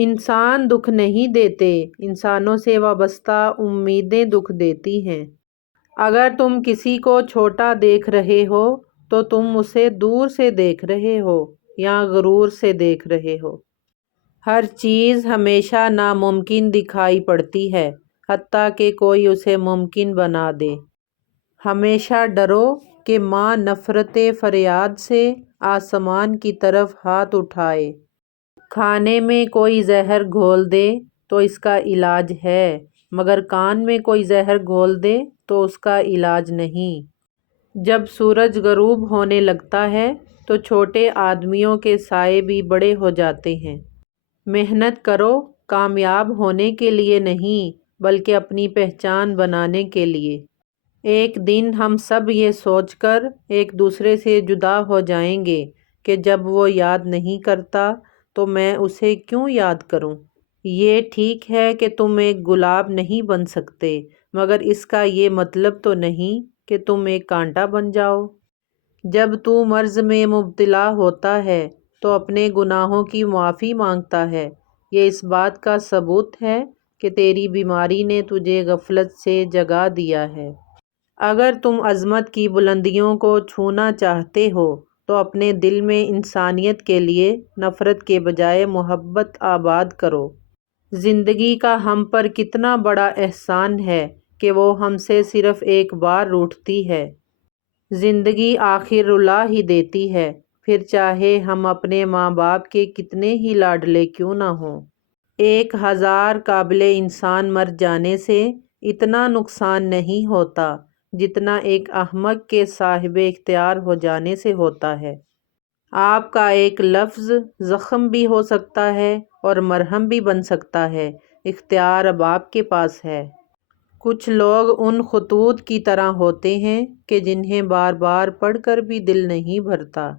انسان دکھ نہیں دیتے، انسانوں سے وابستہ امیدیں دکھ دیتی ہیں۔ اگر تم کسی کو چھوٹا دیکھ رہے ہو تو تم اسے دور سے دیکھ رہے ہو یا غرور سے دیکھ رہے ہو۔ ہر چیز ہمیشہ ناممکن دکھائی پڑتی ہے حتیٰ کہ کوئی اسے ممکن بنا دے۔ ہمیشہ ڈرو کہ ماں نفرت فریاد سے آسمان کی طرف ہاتھ اٹھائے۔ کھانے میں کوئی زہر گھول دے تو اس کا علاج ہے، مگر کان میں کوئی زہر گھول دے تو اس کا علاج نہیں۔ جب سورج غروب ہونے لگتا ہے تو چھوٹے آدمیوں کے سائے بھی بڑے ہو جاتے ہیں۔ محنت کرو، کامیاب ہونے کے لیے نہیں بلکہ اپنی پہچان بنانے کے لیے۔ ایک دن ہم سب یہ سوچ کر ایک دوسرے سے جدا ہو جائیں گے کہ جب وہ یاد نہیں کرتا تو میں اسے کیوں یاد کروں۔ یہ ٹھیک ہے کہ تم ایک گلاب نہیں بن سکتے، مگر اس کا یہ مطلب تو نہیں کہ تم ایک کانٹا بن جاؤ۔ جب تو مرض میں مبتلا ہوتا ہے تو اپنے گناہوں کی معافی مانگتا ہے، یہ اس بات کا ثبوت ہے کہ تیری بیماری نے تجھے غفلت سے جگا دیا ہے۔ اگر تم عظمت کی بلندیوں کو چھونا چاہتے ہو تو اپنے دل میں انسانیت کے لیے نفرت کے بجائے محبت آباد کرو۔ زندگی کا ہم پر کتنا بڑا احسان ہے کہ وہ ہم سے صرف ایک بار روٹھتی ہے۔ زندگی آخر رلا ہی دیتی ہے، پھر چاہے ہم اپنے ماں باپ کے کتنے ہی لاڈلے کیوں نہ ہوں۔ 1000 قابل انسان مر جانے سے اتنا نقصان نہیں ہوتا جتنا ایک احمق کے صاحب اختیار ہو جانے سے ہوتا ہے۔ آپ کا ایک لفظ زخم بھی ہو سکتا ہے اور مرہم بھی بن سکتا ہے، اختیار اب آپ کے پاس ہے۔ کچھ لوگ ان خطوط کی طرح ہوتے ہیں کہ جنہیں بار بار پڑھ کر بھی دل نہیں بھرتا۔